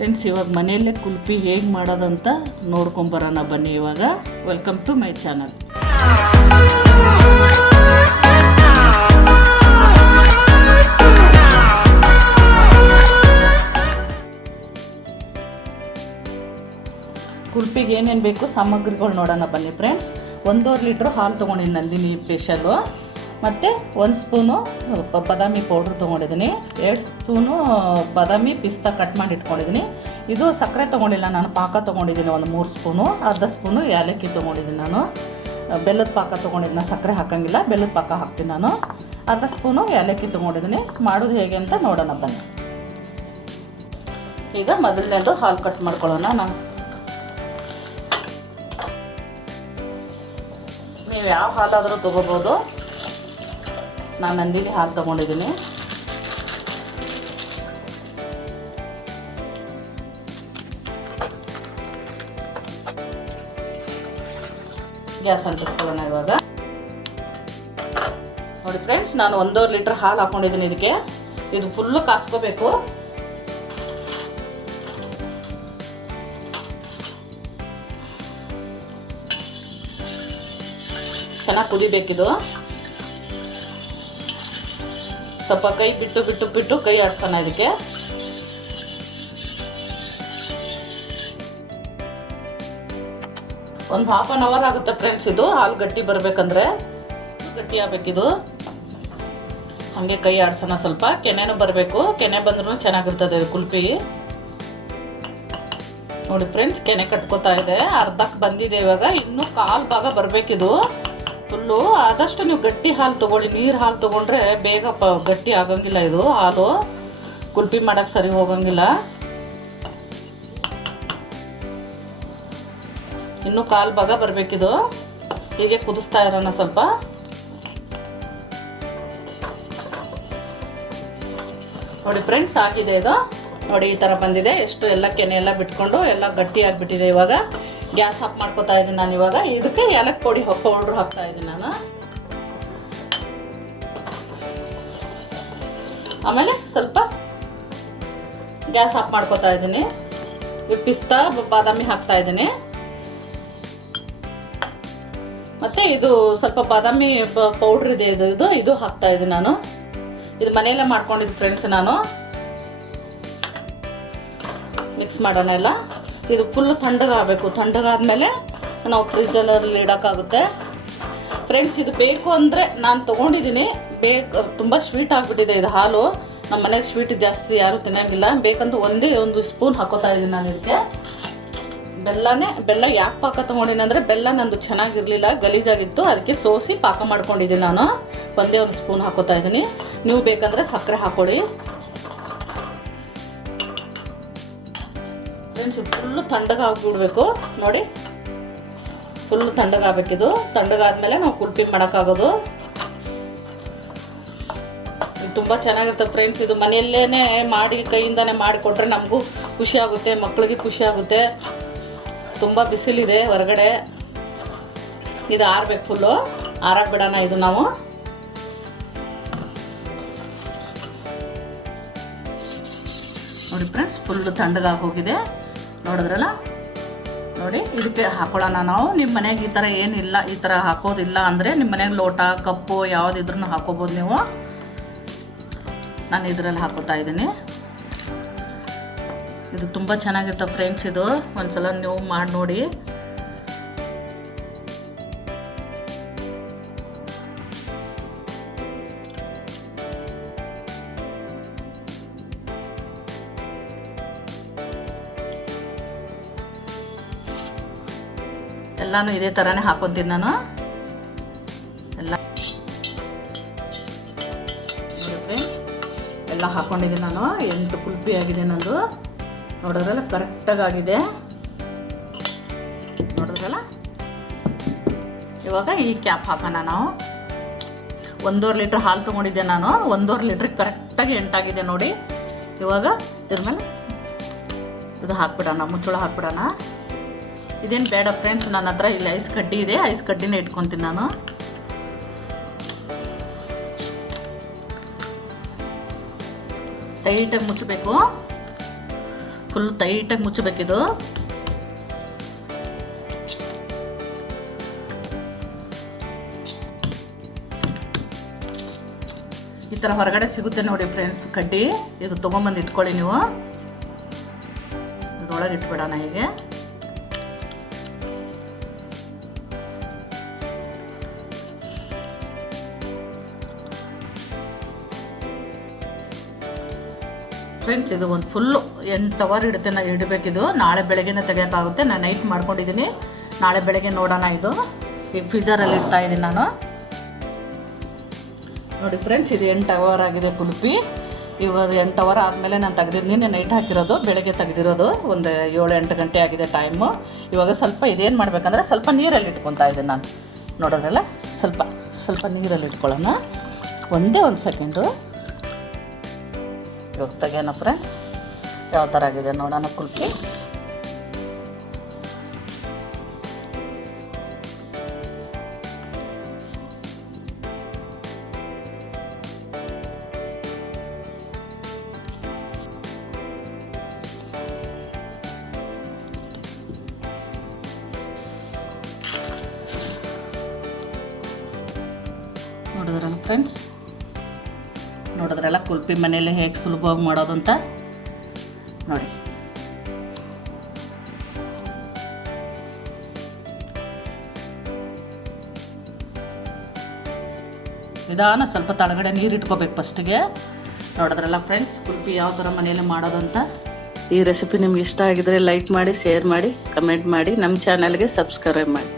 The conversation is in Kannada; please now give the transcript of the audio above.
ಫ್ರೆಂಡ್ಸ್, ಇವಾಗ ಮನೆಯಲ್ಲೇ ಕುಲ್ಫಿ ಹೇಗೆ ಮಾಡೋದಂತ ನೋಡ್ಕೊಂಬರೋಣ ಬನ್ನಿ. ಇವಾಗ ವೆಲ್ಕಮ್ ಟು ಮೈ ಚಾನಲ್. ಕುಲ್ಫಿಗೆ ಏನೇನು ಬೇಕು ಸಾಮಗ್ರಿಗಳು ನೋಡೋಣ ಬನ್ನಿ ಫ್ರೆಂಡ್ಸ್. 1.5 ಲೀಟ್ರ್ ಹಾಲು ತೊಗೊಂಡಿದ್ದೀನಿ, ನಂದಿನಿ ಸ್ಪೆಷಲು. ಮತ್ತು 1 ಸ್ಪೂನು ಬಾದಾಮಿ ಪೌಡ್ರ್ ತೊಗೊಂಡಿದ್ದೀನಿ, 2 ಸ್ಪೂನು ಬಾದಾಮಿ ಪಿಸ್ತಾ ಕಟ್ ಮಾಡಿ ಇಟ್ಕೊಂಡಿದ್ದೀನಿ. ಇದು ಸಕ್ಕರೆ ತೊಗೊಂಡಿಲ್ಲ ನಾನು, ಪಾಕ ತೊಗೊಂಡಿದ್ದೀನಿ 3 ಸ್ಪೂನು. ಅರ್ಧ ಸ್ಪೂನು ಏಲಕ್ಕಿ ತೊಗೊಂಡಿದ್ದೀನಿ ನಾನು. ಬೆಲ್ಲದ ಪಾಕ ತೊಗೊಂಡಿದ್ದೀನಿ, ಸಕ್ಕರೆ ಹಾಕೋಂಗಿಲ್ಲ, ಬೆಲ್ಲದ ಪಾಕ ಹಾಕ್ತೀನಿ ನಾನು. ಅರ್ಧ ಸ್ಪೂನು ಏಲಕ್ಕಿ ತೊಗೊಂಡಿದ್ದೀನಿ. ಮಾಡೋದು ಹೇಗೆ ಅಂತ ನೋಡೋಣ ಬನ್ನಿ. ಈಗ ಮೊದಲನೇದು ಹಾಲು ಕಟ್ ಮಾಡ್ಕೊಳ್ಳೋಣ. ನೀವು ಯಾವ ಹಾಲಾದರೂ ತೊಗೋಬೋದು. ನಾನು ನಂದಿನಿ ಹಾಲು ತೊಗೊಂಡಿದ್ದೀನಿ. ಗ್ಯಾಸ್ ಅಂಟಿಸ್ಕೊಳ್ಳೋಣ ಇವಾಗ. ನೋಡಿ ಫ್ರೆಂಡ್ಸ್, ನಾನು 1.5 ಲೀಟ್ರ್ ಹಾಲು ಹಾಕ್ಕೊಂಡಿದ್ದೀನಿ. ಇದಕ್ಕೆ ಇದು ಫುಲ್ಲು ಕಾಸ್ಕೋಬೇಕು. ಚೆನ್ನಾಗಿ ಕುದಿಬೇಕಿದು. ಸ್ವಲ್ಪ ಕೈ ಬಿಟ್ಟು ಕೈ ಆಡಿಸೋಣ ಇದಕ್ಕೆ. ಒಂದು ಹಾಫ್ ಆನ್ ಅವರ್ ಆಗುತ್ತೆ ಫ್ರೆಂಡ್ಸ್. ಇದು ಹಾಲು ಗಟ್ಟಿ ಬರಬೇಕಂದ್ರೆ, ಗಟ್ಟಿ ಆಗಬೇಕಿದು. ಹಾಗೆ ಕೈ ಆಡಿಸೋಣ. ಸ್ವಲ್ಪ ಕೆನೆನೂ ಬರಬೇಕು. ಕೆನೆ ಬಂದ್ರೂ ಚೆನ್ನಾಗಿರ್ತದೆ ಇದು ಕುಲ್ಫಿ. ನೋಡಿ ಫ್ರೆಂಡ್ಸ್, ಕೆನೆ ಕಟ್ಕೋತಾ ಇದೆ. ಅರ್ಧಕ್ಕೆ ಬಂದಿದೆ. ಇವಾಗ ಇನ್ನೂ ಕಾಲು ಭಾಗ ಬರಬೇಕಿದು ಫುಲ್ಲು. ಆದಷ್ಟು ನೀವು ಗಟ್ಟಿ ಹಾಲು ತೊಗೊಳ್ಳಿ. ನೀರು ಹಾಲು ತೊಗೊಂಡ್ರೆ ಬೇಗ ಗಟ್ಟಿ ಆಗೋಂಗಿಲ್ಲ. ಇದು ಹಾಲು ಕುಲ್ಫಿ ಮಾಡೋಕ್ಕೆ ಸರಿ ಹೋಗೋಂಗಿಲ್ಲ. ಇನ್ನೂ ಕಾಲು ಭಾಗ ಬರಬೇಕಿದು. ಹೀಗೆ ಕುದಿಸ್ತಾ ಇರೋಣ ಸ್ವಲ್ಪ. ನೋಡಿ ಫ್ರೆಂಡ್ಸ್, ಆಗಿದೆ ಇದು. ನೋಡಿ ಈ ಥರ ಬಂದಿದೆ. ಎಷ್ಟು ಎಲ್ಲ ಕೆನೆ ಎಲ್ಲ ಬಿಟ್ಕೊಂಡು ಎಲ್ಲ ಗಟ್ಟಿ ಆಗಿಬಿಟ್ಟಿದೆ. ಇವಾಗ ಗ್ಯಾಸ್ ಆಫ್ ಮಾಡ್ಕೊತಾ ಇದ್ದೀನಿ ನಾನು. ಇವಾಗ ಇದಕ್ಕೆ ಏಲಕ್ಕಿ ಪೌಡ್ರ್ ಹಾಕ್ತಾ ಇದ್ದೀನಿ ನಾನು. ಆಮೇಲೆ ಸ್ವಲ್ಪ ಗ್ಯಾಸ್ ಆಫ್ ಮಾಡ್ಕೊತಾ ಇದ್ದೀನಿ. ಪಿಸ್ತಾ ಬಾದಾಮಿ ಹಾಕ್ತಾ ಇದ್ದೀನಿ. ಮತ್ತು ಇದು ಸ್ವಲ್ಪ ಬಾದಾಮಿ ಪೌಡ್ರ್ ಇದೆ, ಇದು ಹಾಕ್ತಾ ಇದ್ದೀನಿ ನಾನು. ಇದು ಮನೆಯಲ್ಲೇ ಮಾಡ್ಕೊಂಡಿದ್ದು ಫ್ರೆಂಡ್ಸ್ ನಾನು. ಮಿಕ್ಸ್ ಮಾಡೋಣ ಎಲ್ಲ. ಇದು ಫುಲ್ಲು ತಣ್ಣಗಾಗಬೇಕು. ತಣ್ಣಗಾದ್ಮೇಲೆ ನಾವು ಫ್ರಿಜ್ಜಲ್ಲಿ ಇಡೋಕ್ಕಾಗುತ್ತೆ ಫ್ರೆಂಡ್ಸ್. ಇದು ಬೇಕು ಅಂದರೆ ನಾನು ತೊಗೊಂಡಿದ್ದೀನಿ. ತುಂಬ ಸ್ವೀಟ್ ಆಗಿಬಿಟ್ಟಿದೆ ಇದು ಹಾಲು. ನಮ್ಮ ಮನೆ ಸ್ವೀಟ್ ಜಾಸ್ತಿ ಯಾರೂ ತಿನ್ನೋಂಗಿಲ್ಲ. ಬೇಕಂತ ಒಂದು ಸ್ಪೂನ್ ಹಾಕೋತಾ ಇದ್ದೀನಿ ನಾನು ಇದಕ್ಕೆ. ಬೆಲ್ಲ ಯಾಕೆ ಪಾಕ ತೊಗೊಂಡಿನಿ ಅಂದರೆ, ಬೆಲ್ಲ ನಂದು ಚೆನ್ನಾಗಿರಲಿಲ್ಲ, ಗಲೀಜಾಗಿತ್ತು. ಅದಕ್ಕೆ ಸೋಸಿ ಪಾಕ ಮಾಡ್ಕೊಂಡಿದ್ದೀನಿ ನಾನು. ಒಂದು ಸ್ಪೂನ್ ಹಾಕೋತಾ ಇದ್ದೀನಿ. ನೀವು ಬೇಕಂದರೆ ಸಕ್ಕರೆ ಹಾಕ್ಕೊಳ್ಳಿ ಫ್ರೆಂಡ್ಸ್. ಇದು ಫುಲ್ಲು ತಣ್ಣಗಾಗ್ಬಿಡ್ಬೇಕು. ನೋಡಿ, ಫುಲ್ಲು ತಣ್ಣಗಾಗಬೇಕಿದು. ತಣ್ಣಗಾದ್ಮೇಲೆ ನಾವು ಕುಲ್ಫಿ ಮಾಡೋಕ್ಕಾಗೋದು. ಇದು ತುಂಬ ಚೆನ್ನಾಗಿರ್ತದೆ ಫ್ರೆಂಡ್ಸ್. ಇದು ಮನೆಯಲ್ಲೇ ಮಾಡಿ ಕೈಯಿಂದನೇ ಮಾಡಿಕೊಟ್ರೆ ನಮಗೂ ಖುಷಿ ಆಗುತ್ತೆ, ಮಕ್ಕಳಿಗೆ ಖುಷಿ ಆಗುತ್ತೆ. ತುಂಬ ಬಿಸಿಲಿದೆ ಹೊರಗಡೆ. ಇದು ಆರಬೇಕು, ಫುಲ್ಲು ಆರಾಗಿ ಬಿಡೋಣ ಇದು ನಾವು. ನೋಡಿ ಫ್ರೆಂಡ್ಸ್, ಫುಲ್ಲು ತಣ್ಣಗಾಗಿ ಹೋಗಿದೆ. ನೋಡಿದ್ರಲ್ಲ. ನೋಡಿ, ಇದಕ್ಕೆ ಹಾಕೊಳ್ಳೋಣ ನಾವು. ನಿಮ್ಮ ಮನೆಗೆ ಈ ಥರ ಏನಿಲ್ಲ, ಈ ಥರ ಹಾಕೋದಿಲ್ಲ ಅಂದರೆ ನಿಮ್ಮ ಮನೆಗೆ ಲೋಟ ಕಪ್ಪು ಯಾವುದಿದ್ರೂ ಹಾಕೋಬೋದು ನೀವು. ನಾನು ಇದರಲ್ಲಿ ಹಾಕೋತಾ ಇದ್ದೀನಿ. ಇದು ತುಂಬ ಚೆನ್ನಾಗಿರ್ತವೆ ಫ್ರೆಂಡ್ಸ್. ಇದು ಒಂದ್ಸಲ ನೀವು ಮಾಡಿ ನೋಡಿ. ಎಲ್ಲನೂ ಇದೇ ಥರನೇ ಹಾಕೊತೀನಿ ನಾನು ಎಲ್ಲ. ನೋಡಿ ಫ್ರೆಂಡ್ಸ್, ಎಲ್ಲ ಹಾಕ್ಕೊಂಡಿದ್ದೀನಿ ನಾನು. 8 ಕುಲ್ಫಿ ಆಗಿದೆ ನಂದು. ನೋಡೋದ್ರಲ್ಲ, ಕರೆಕ್ಟಾಗಿ ಆಗಿದೆ. ನೋಡೋದ್ರಲ್ಲ. ಇವಾಗ ಈ ಕ್ಯಾಪ್ ಹಾಕೋಣ ನಾವು. 1.5 ಲೀಟ್ರ್ ಹಾಲು ತೊಗೊಂಡಿದ್ದೆ ನಾನು. 1.5 ಲೀಟ್ರಿಗೆ ಕರೆಕ್ಟಾಗಿ 8 ಆಗಿದೆ ನೋಡಿ. ಇವಾಗ ಇದ್ರ ಮೇಲೆ ಇದು ಹಾಕ್ಬಿಡೋಣ, ಮುಚ್ಚಳ ಹಾಕ್ಬಿಡೋಣ. ಇದೇನು ಬೇಡ ಫ್ರೆಂಡ್ಸ್, ನನ್ನ ಹತ್ರ ಇಲ್ಲಿ ಐಸ್ ಕಡ್ಡಿ ಇದೆ. ಐಸ್ ಕಡ್ಡಿನೇ ಇಟ್ಕೊತೀನಿ ನಾನು. ಟೈಟಾಗಿ ಮುಚ್ಚಬೇಕು. ಫುಲ್ ಟೈಟಾಗಿ ಮುಚ್ಚಬೇಕಿದು. ಈ ಥರ ಹೊರಗಡೆ ಸಿಗುತ್ತೆ ನೋಡಿ ಫ್ರೆಂಡ್ಸ್ ಕಡ್ಡಿ, ಇದು ತೊಗೊಂಬಂದು ಇಟ್ಕೊಳ್ಳಿ ನೀವು. ಇದ್ರೊಳಗೆ ಇಟ್ಬಿಡೋಣ ಹೀಗೆ. ಫ್ರೆಂಡ್ಸ್ ಇದು ಒಂದು ಫುಲ್ಲು 8 ಅವರ್ ಇಡಬೇಕಿದು. ನಾಳೆ ಬೆಳಗ್ಗೆನೇ ತೆಗಿಯೋಕ್ಕಾಗುತ್ತೆ. ನಾನು ನೈಟ್ ಮಾಡ್ಕೊಂಡಿದ್ದೀನಿ, ನಾಳೆ ಬೆಳಗ್ಗೆ ನೋಡೋಣ. ಇದು ಈಗ ಫ್ರೀಜರಲ್ಲಿ ಇಡ್ತಾ ಇದ್ದೀನಿ ನಾನು. ನೋಡಿ ಫ್ರೆಂಡ್ಸ್, ಇದು 8 ಅವರ್ ಆಗಿದೆ ಕುಲ್ಫಿ. ಇವಾಗ 8 ಅವರ್ ಆದಮೇಲೆ ನಾನು ತೆಗೆದಿದ್ದೀನಿ. ನೈಟ್ ಹಾಕಿರೋದು, ಬೆಳಗ್ಗೆ ತೆಗೆದಿರೋದು. ಒಂದು 7-8 ಗಂಟೆ ಆಗಿದೆ ಟೈಮು. ಇವಾಗ ಸ್ವಲ್ಪ ಇದೇನು ಮಾಡಬೇಕಂದ್ರೆ ಸ್ವಲ್ಪ ನೀರಲ್ಲಿ ಇಟ್ಕೊತಾ ಇದ್ದೀನಿ ನಾನು. ನೋಡೋದ್ರಲ್ಲ, ಸ್ವಲ್ಪ ನೀರಲ್ಲಿ ಇಟ್ಕೊಳ್ಳೋಣ. ಒಂದೇ ಒಂದು ಸೆಕೆಂಡು. ಇವಾಗ ತೆಗೆಯೋಣ ಫ್ರೆಂಡ್ಸ್, ಯಾವ ಥರ ಆಗಿದೆ ನೋಡೋಣ ಕುಲ್ಫಿ. ನೋಡಿದ್ರಲ್ಲ ಫ್ರೆಂಡ್ಸ್, ನೋಡಿದ್ರಲ್ಲ ಕುಲ್ಫಿ ಮನೆಯಲ್ಲೇ ಹೇಗೆ ಸುಲಭವಾಗಿ ಮಾಡೋದು ಅಂತ ನೋಡಿ. ನಿಧಾನ ಸ್ವಲ್ಪ ತಳಗಡೆ ನೀರು ಇಟ್ಕೋಬೇಕು ಫಸ್ಟಿಗೆ. ನೋಡಿದ್ರಲ್ಲ ಫ್ರೆಂಡ್ಸ್, ಕುಲ್ಫಿ ಯಾವ ಥರ ಮನೆಯಲ್ಲೇ ಮಾಡೋದಂತ. ಈ ರೆಸಿಪಿ ನಿಮ್ಗೆ ಇಷ್ಟ ಆಗಿದ್ರೆ ಲೈಕ್ ಮಾಡಿ, ಶೇರ್ ಮಾಡಿ, ಕಮೆಂಟ್ ಮಾಡಿ, ನಮ್ಮ ಚಾನಲ್ಗೆ ಸಬ್ಸ್ಕ್ರೈಬ್ ಮಾಡಿ.